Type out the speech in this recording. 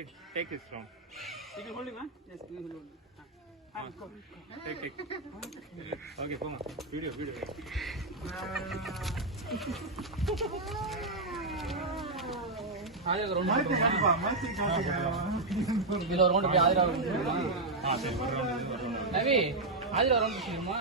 Right. Take this round. You can hold him, huh? Yes, you can hold him. Take. Okay, come on. Video. Athira round இதுல ஒரு round போய் Aadhira round சரி ஒரு round நவி Aadhira round போணுமா